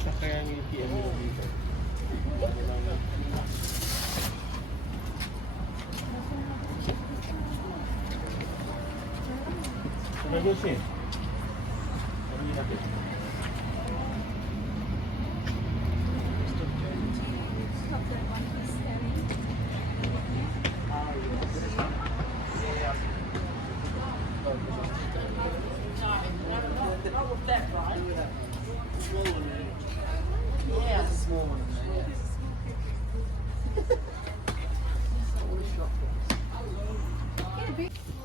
Sa kaya ng ATM nila dito. Nagusin. Hindi natin. Yeah, small one.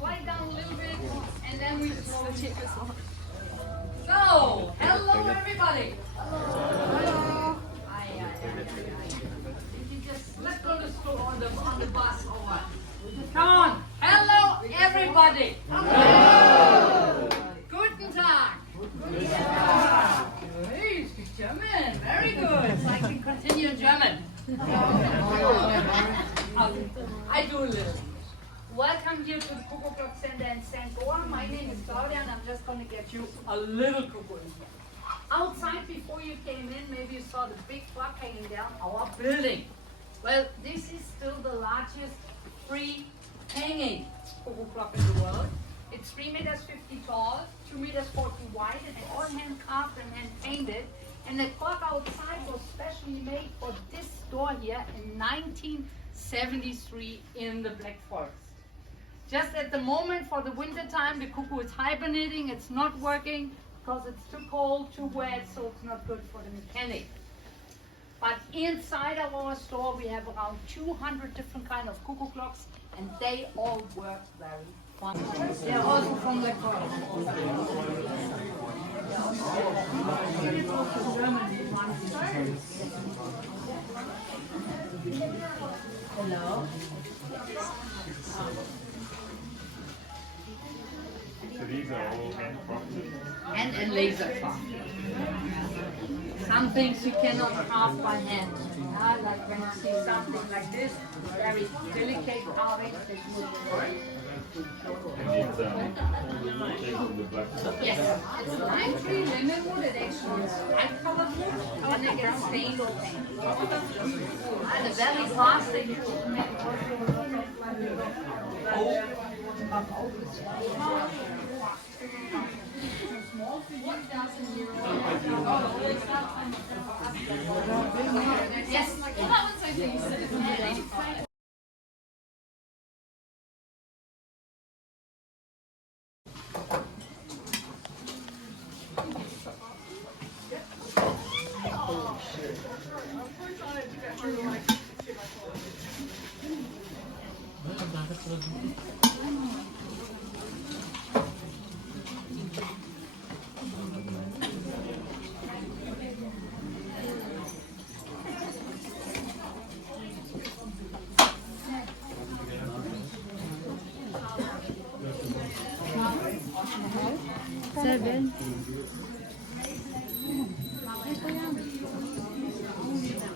Lie down a little bit, and then we slowly. So, hello everybody. Hello. Did you just let's go to school on the bus or what? Come on. Hello everybody. Hello. Guten Tag. Guten Tag. Hey, you speak German. Very good. So I can continue in German. I do a little. Welcome here to the Cuckoo Clock Center in St. Goa. My name is Claudia and I'm just going to get you a little cuckoo in here. Outside before you came in, maybe you saw the big clock hanging down our building. Well, this is still the largest free hanging cuckoo clock in the world. It's 3 meters 50 tall, 2 meters 40 wide, and it's all hand carved and hand painted. And the clock outside was specially made for this store here in 1973 in the Black Forest. Just at the moment for the winter time, the cuckoo is hibernating. It's not working because it's too cold, too wet, so it's not good for the mechanic. But inside of our store, we have around 200 different kind of cuckoo clocks, and they all work very fine. They're also from Black Forest. Hello. So these are all handcrafted. And laser craft. Some things you cannot craft by hand. Like when you see something like this, very delicate carving. And it's made from the black stuff. Yes, it's lime tree, lemon wood, it actually is white colored wood, and it gets stained or painted. And the very last thing you should make yes, well, that one's okay. You said it's not 85. Seven.